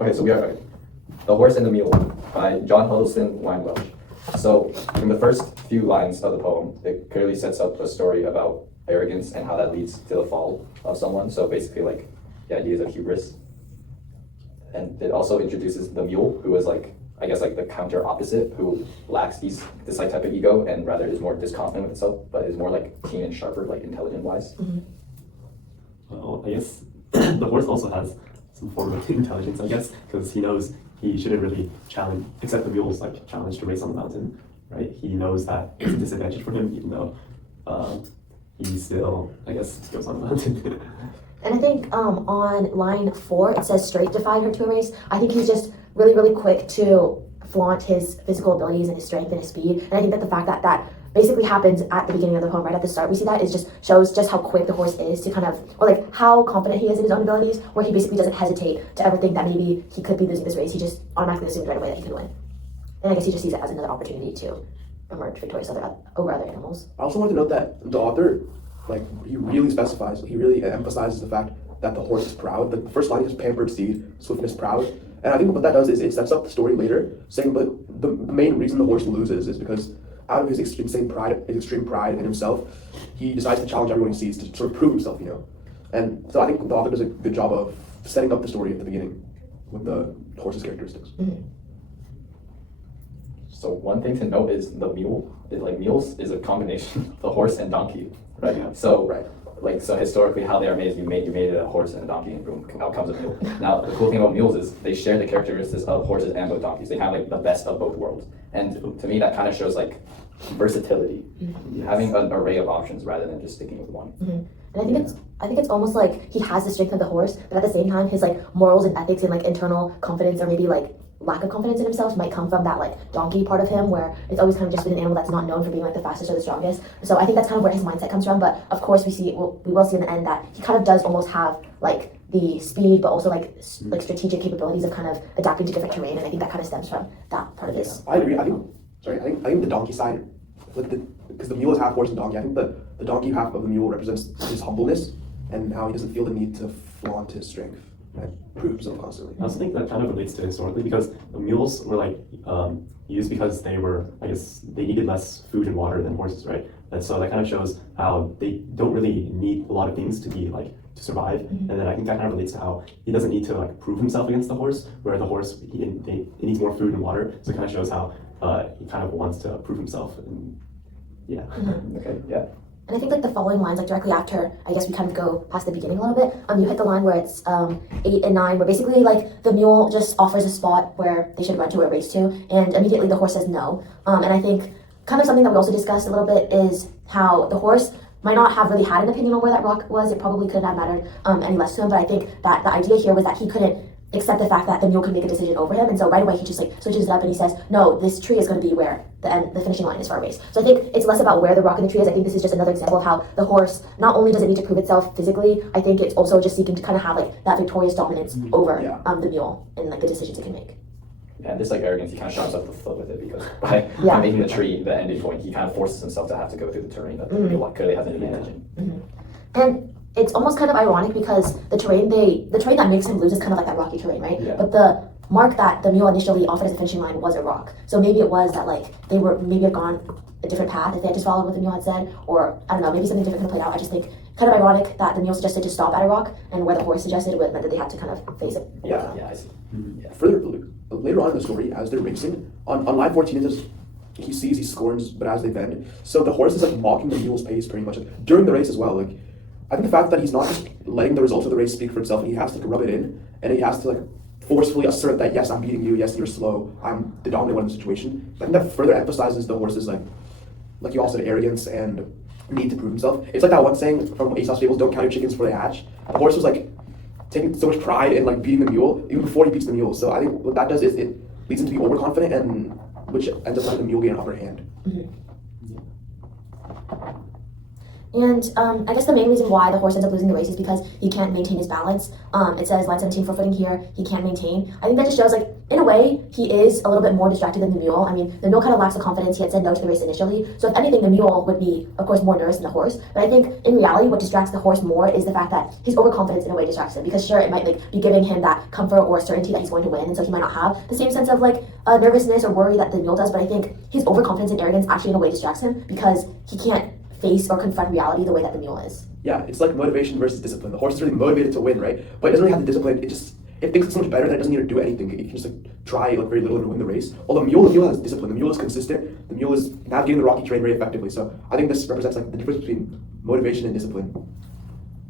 Okay, so we are The Horse and the Mule by John Huddleston, Welsh. So in the first few lines of the poem, it clearly sets up a story about arrogance and how that leads to the fall of someone. So basically like the ideas of hubris. And it also introduces the mule, who is like, I guess like the counter opposite, who lacks this like type of ego and rather is more disconfident with itself, but is more like keen and sharper, like intelligent wise. Mm-hmm. Well, I guess the horse also has some form of intelligence, I guess, because he knows he shouldn't really challenge, except the mule's like challenge to race on the mountain, right? He knows that it's a disadvantage for him, even though he still, I guess, goes on the mountain. And I think on line 4, it says straight defied her to a race. I think he's just really quick to flaunt his physical abilities and his strength and his speed. And I think that the fact that that basically happens at the beginning of the poem, right at the start, we see that is just shows just how quick the horse is to kind of, or like how confident he is in his own abilities, where he basically doesn't hesitate to ever think that maybe he could be losing this race. He just automatically assumes right away that he can win. And I guess he just sees it as another opportunity to emerge victorious over other animals. I also want to note that the author, like, he really emphasizes the fact that the horse is proud. The first line is pampered steed, swiftness proud. And I think what that does is it sets up the story later, saying that the main reason the horse loses is because out of his extreme pride in himself, he decides to challenge everyone he sees to sort of prove himself, And so I think the author does a good job of setting up the story at the beginning with the horse's characteristics. Mm-hmm. So one thing to note is the mule. Mules is a combination of the horse and donkey, right? Yeah. So right. So historically, how they are made is you made it a horse and a donkey, and boom, out comes a mule. Now the cool thing about mules is they share the characteristics of horses and both donkeys. They have like the best of both worlds, and to me that kind of shows like versatility, having an array of options rather than just sticking with one. Mm-hmm. And I think it's almost like he has the strength of the horse, but at the same time, his like morals and ethics and like internal confidence, or maybe like lack of confidence in himself, might come from that like donkey part of him, where it's always kind of just been an animal that's not known for being like the fastest or the strongest. So I think that's kind of where his mindset comes from. But of course, we will see in the end that he kind of does almost have like the speed, but also like strategic capabilities of kind of adapting to different terrain. And I think that kind of stems from that part of his. I agree. I think the donkey side, because the mule is half horse and donkey. I think the donkey half of the mule represents his humbleness and how he doesn't feel the need to flaunt his strength and prove himself constantly. I also think that kind of relates to historically, because the mules were like used because they needed less food and water than horses, right? And so that kind of shows how they don't really need a lot of things to survive. Mm-hmm. And then I think that kind of relates to how he doesn't need to like prove himself against the horse, where the horse he needs more food and water. So it kind of shows how he kind of wants to prove himself. And yeah. Mm-hmm. Okay. Yeah. And I think like the following lines, like directly after, I guess we kind of go past the beginning a little bit. You hit the line where it's 8 and 9, where basically like the mule just offers a spot where they should run to or race to, and immediately the horse says no. And I think kind of something that we also discussed a little bit is how the horse might not have really had an opinion on where that rock was. It probably couldn't have mattered any less to him. But I think that the idea here was that he couldn't accept the fact that the mule could make a decision over him, and so right away he just like switches it up and he says, no, this tree is going to be where the finishing line is for our race. So I think it's less about where the rock in the tree is. I think this is just another example of how the horse not only does it need to prove itself physically, I think it's also just seeking to kind of have like that victorious dominance over the mule and like the decisions it can make. Yeah, this like arrogance, he kind of shots up the foot with it, because by making the tree the ending point, he kind of forces himself to have to go through the terrain that the mule clearly has an advantage in. Mm-hmm. And it's almost kind of ironic because the terrain that makes him lose is kind of like that rocky terrain, right? Yeah. But the mark that the mule initially offered as a finishing line was a rock. So maybe it was that like they were maybe have gone a different path if they had just followed what the mule had said, or I don't know, maybe something different could have played out. I just think kind of ironic that the mule suggested to stop at a rock, and where the horse suggested it meant that they had to kind of face it. Yeah, I see. Mm-hmm. Yeah. Later on in the story, as they're racing, on line 14 it says he scorns, but as they bend. So the horse is like mocking the mule's pace pretty much during the race as well. Like, I think the fact that he's not just letting the results of the race speak for itself, he has to rub it in, and he has to like forcefully assert that, yes, I'm beating you, yes, you're slow, I'm the dominant one in the situation. I think that further emphasizes the horse's like you all said, arrogance and need to prove himself. It's like that one saying from Aesop's fables, don't count your chickens before they hatch. The horse was like taking so much pride in like beating the mule even before he beats the mule. So I think what that does is it leads him to be overconfident, and which ends up letting the mule gain an upper hand. Mm-hmm. And I guess the main reason why the horse ends up losing the race is because he can't maintain his balance. It says line 17 for footing here, he can't maintain. I think that just shows, like, in a way, he is a little bit more distracted than the mule. I mean, the mule kind of lacks the confidence. He had said no to the race initially. So if anything, the mule would be, of course, more nervous than the horse. But I think in reality, what distracts the horse more is the fact that his overconfidence in a way distracts him. Because sure, it might like be giving him that comfort or certainty that he's going to win. And so he might not have the same sense of like nervousness or worry that the mule does. But I think his overconfidence and arrogance actually in a way distracts him because he can't face or confront reality the way that the mule is. Yeah, it's like motivation versus discipline. The horse is really motivated to win, right? But it doesn't really have the discipline. It thinks it's so much better that it doesn't need to do anything. It can just like try like very little and win the race. While the mule has discipline. The mule is consistent. The mule is navigating the rocky terrain very effectively. So I think this represents like the difference between motivation and discipline.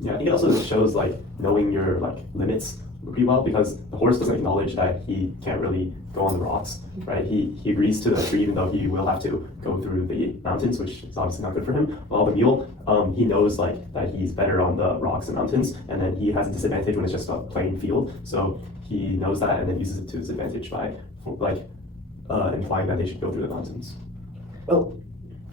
Yeah, I think it also shows like knowing your like limits pretty well, because the horse doesn't acknowledge that he can't really go on the rocks, right? He agrees to the tree even though he will have to go through the mountains, which is obviously not good for him. While the mule, he knows like that he's better on the rocks and mountains, and then he has a disadvantage when it's just a plain field. So he knows that and then uses it to his advantage by like implying that they should go through the mountains. Well,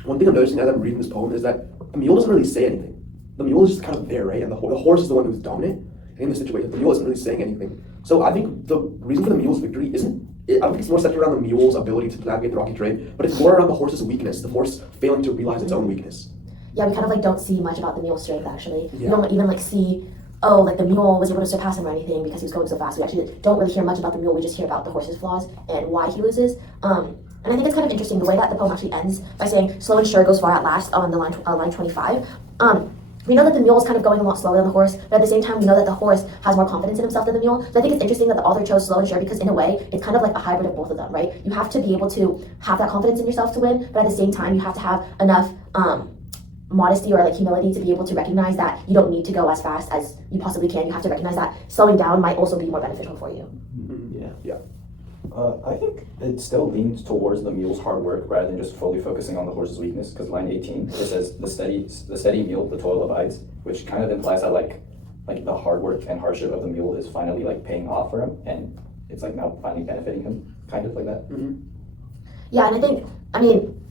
one thing I'm noticing as I'm reading this poem is that the mule doesn't really say anything. The mule is just kind of there, right? And the horse is the one who's dominant in the situation. The mule isn't really saying anything. So I think the reason for the mule's victory I don't think it's more centered around the mule's ability to navigate the rocky terrain, but it's more around the horse's weakness, the horse failing to realize its own weakness. Yeah, we kind of like don't see much about the mule's strength actually. Yeah. We don't even like see, oh, like the mule was able to surpass him or anything because he was going so fast. We actually don't really hear much about the mule. We just hear about the horse's flaws and why he loses. And I think it's kind of interesting the way that the poem actually ends by saying slow and sure goes far at last on the line 25. We know that the mule is kind of going a lot slower than the horse, but at the same time, we know that the horse has more confidence in himself than the mule. So I think it's interesting that the author chose slow and sure because in a way, it's kind of like a hybrid of both of them, right? You have to be able to have that confidence in yourself to win, but at the same time, you have to have enough modesty or like humility to be able to recognize that you don't need to go as fast as you possibly can. You have to recognize that slowing down might also be more beneficial for you. Yeah. I think it still leans towards the mule's hard work rather than just fully focusing on the horse's weakness. Because line 18, it says the steady mule, the toil abides, which kind of implies that like the hard work and hardship of the mule is finally like paying off for him, and it's like now finally benefiting him, kind of like that. Mm-hmm. Yeah, and I mean,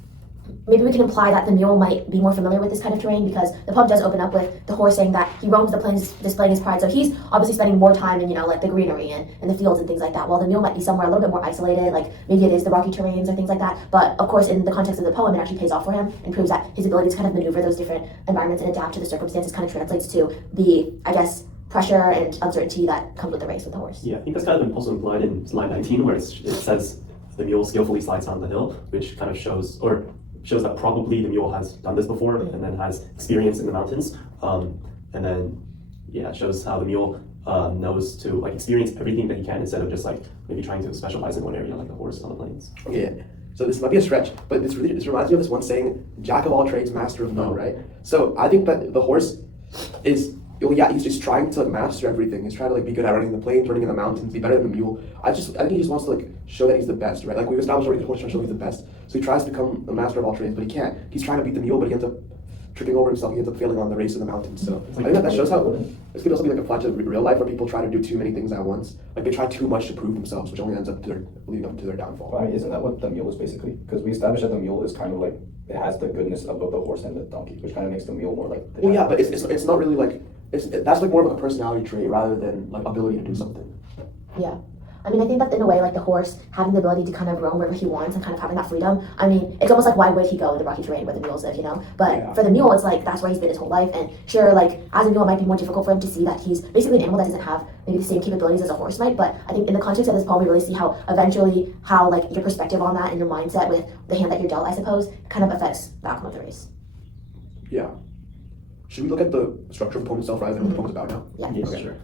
maybe we can imply that the mule might be more familiar with this kind of terrain because the poem does open up with the horse saying that he roams the plains displaying his pride. So he's obviously spending more time in, like the greenery and the fields and things like that. While the mule might be somewhere a little bit more isolated, like maybe it is the rocky terrains or things like that. But of course, in the context of the poem, it actually pays off for him and proves that his ability to kind of maneuver those different environments and adapt to the circumstances kind of translates to the, I guess, pressure and uncertainty that comes with the race with the horse. Yeah, I think that's kind of also implied in line 19 where it says the mule skillfully slides down the hill, which kind of shows that probably the mule has done this before and then has experience in the mountains. And then, yeah, it shows how the mule knows to like experience everything that he can instead of just like maybe trying to specialize in one area like the horse on the plains. Okay, so this might be a stretch, but this reminds me of this one saying, "Jack of all trades, master of none." Right? So I think that the horse is. He's just trying to master everything. He's trying to like be good at running the plains, running in the mountains, be better than the mule. I think he just wants to like show that he's the best, right? Like we've established already, the horse trying to show he's the best. So he tries to become a master of all trades, but he can't. He's trying to beat the mule, but he ends up tripping over himself. He ends up failing on the race in the mountains. So I think that shows how this could also be like applied to real life where people try to do too many things at once. Like they try too much to prove themselves, which only ends up leading up to their downfall. Well, I mean, isn't that what the mule is basically? Because we established that the mule is kind of like it has the goodness of both the horse and the donkey, which kind of makes the mule more like. Well, yeah, but it's not really like. That's like more of a personality trait rather than like ability to do something. Yeah. I mean, I think that in a way, like the horse having the ability to kind of roam wherever he wants and kind of having that freedom. I mean, it's almost like why would he go in the rocky terrain where the mules live, But Yeah. for the mule, it's like that's where he's been his whole life. And sure, like as a mule, it might be more difficult for him to see that he's basically an animal that doesn't have maybe the same capabilities as a horse might. But I think in the context of this poem, we really see how eventually how like your perspective on that and your mindset with the hand that you're dealt, I suppose, kind of affects the outcome of the race. Yeah. Should we look at the structure of the poem itself rather than what the poem's about now? Yeah. Yes, Okay. sure.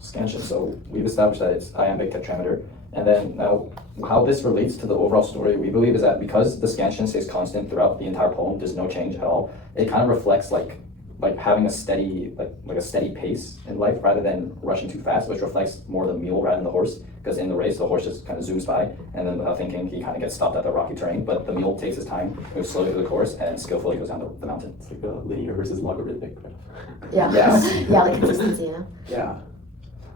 Scansion. So we've established that it's iambic tetrameter, and then now how this relates to the overall story, we believe, is that because the scansion stays constant throughout the entire poem, there's no change at all. It kind of reflects like having a steady like a steady pace in life rather than rushing too fast, which reflects more the mule rather than the horse. Because in the race, the horse just kind of zooms by, and then without thinking, he kind of gets stopped at the rocky terrain. But the mule takes his time, moves slowly through the course, and skillfully goes down the mountain. It's like a linear versus logarithmic. Yeah. Yeah. Yeah, like consistency, Yeah.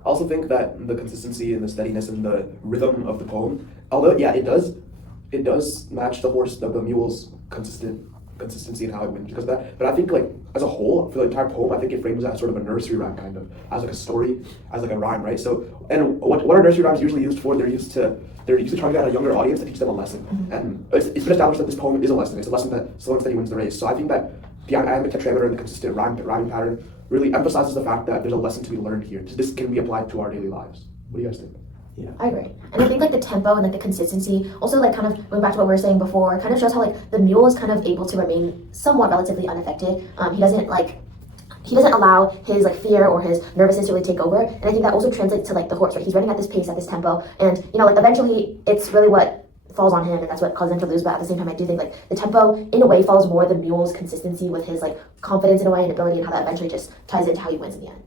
I also think that the consistency and the steadiness and the rhythm of the poem, although yeah, it does match the mule's consistent consistency in how it wins because of that. But I think like as a whole, for the entire poem, I think it frames it as sort of a nursery rhyme kind of, as like a story, as like a rhyme, right? So and what are nursery rhymes usually used for? They're used to target at a younger audience to teach them a lesson. And it's been established that this poem is a lesson. It's a lesson that someone that he wins the race. So I think that the iambic tetrameter and the consistent rhyming pattern really emphasizes the fact that there's a lesson to be learned here. This can be applied to our daily lives. What do you guys think? Yeah. I agree. And I think like the tempo and like the consistency, also like kind of going back to what we were saying before, kind of shows how like the mule is kind of able to remain somewhat relatively unaffected. He doesn't allow his like fear or his nervousness to really take over. And I think that also translates to like the horse, right? He's running at this pace, at this tempo, and like eventually it's really what falls on him, and that's what causes him to lose. But at the same time, I do think like the tempo in a way follows more the mule's consistency with his like confidence in a way and ability, and how that eventually just ties into how he wins in the end.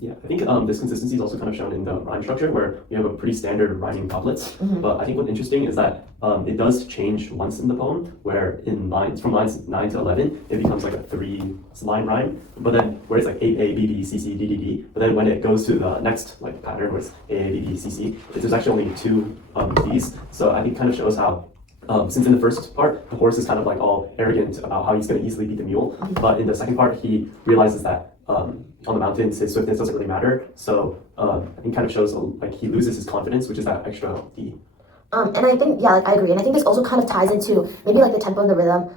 Yeah, I think this consistency is also kind of shown in the rhyme structure where we have a pretty standard rhyming couplets. But I think what's interesting is that it does change once in the poem, where from lines 9 to 11, it becomes like a 3-line rhyme. But then where it's like A, A, B, B, C, C, D, D, D. But then when it goes to the next like pattern where it's A, A, B, B, C, C, there's actually only 2 Ds. So I think it kind of shows how since in the first part, the horse is kind of like all arrogant about how he's going to easily beat the mule. But in the second part, he realizes that on the mountains, his swiftness doesn't really matter. So I think kind of shows like he loses his confidence, which is that extra D. And I think, yeah, like I agree. And I think this also kind of ties into maybe like the tempo and the rhythm,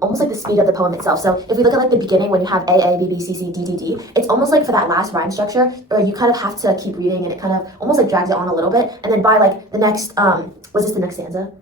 almost like the speed of the poem itself. So if we look at like the beginning when you have A, B, B, C, C, D, D, D, it's almost like for that last rhyme structure, or you kind of have to keep reading and it kind of almost like drags it on a little bit. And then by like the next, was this the next stanza?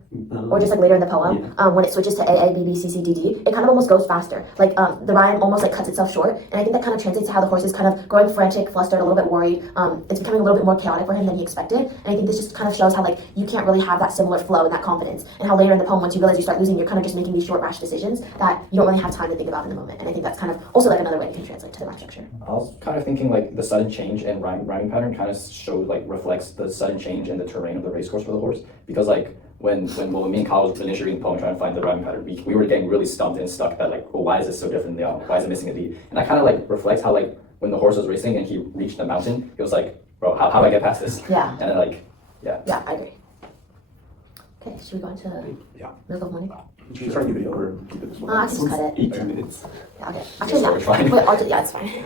Or just like later in the poem, when it switches to A, B, B, C, C, D, D, it kind of almost goes faster. Like the rhyme almost like cuts itself short. And I think that kind of translates to how the horse is kind of growing frantic, flustered, a little bit worried. It's becoming a little bit more chaotic for him than he expected. And I think this just kind of shows how like you can't really have that similar flow and that confidence. And how later in the poem, once you realize you start losing, you're kind of just making these short, rash decisions that you don't really have time to think about in the moment. And I think that's kind of also like another way you can translate to the rhyme structure. I was kind of thinking like the sudden change in rhyming pattern kind of reflects the sudden change in the terrain of the racecourse for the horse, because like when me and Kyle was initially reading the poem trying to find the rhyming pattern, we were getting really stumped and stuck that like, well, why is this so different? Why is it missing a D? And that kind of like reflects how like when the horse was racing and he reached the mountain, he was like, bro, how do I get past this? Yeah. And then like, yeah. Yeah, I agree. Okay, should we go into Milk of Morning? Should we start a new video or keep it this one? I can just cut it. 18 minutes. Yeah, okay. Yes, Actually, we're fine. Wait, yeah, it's fine.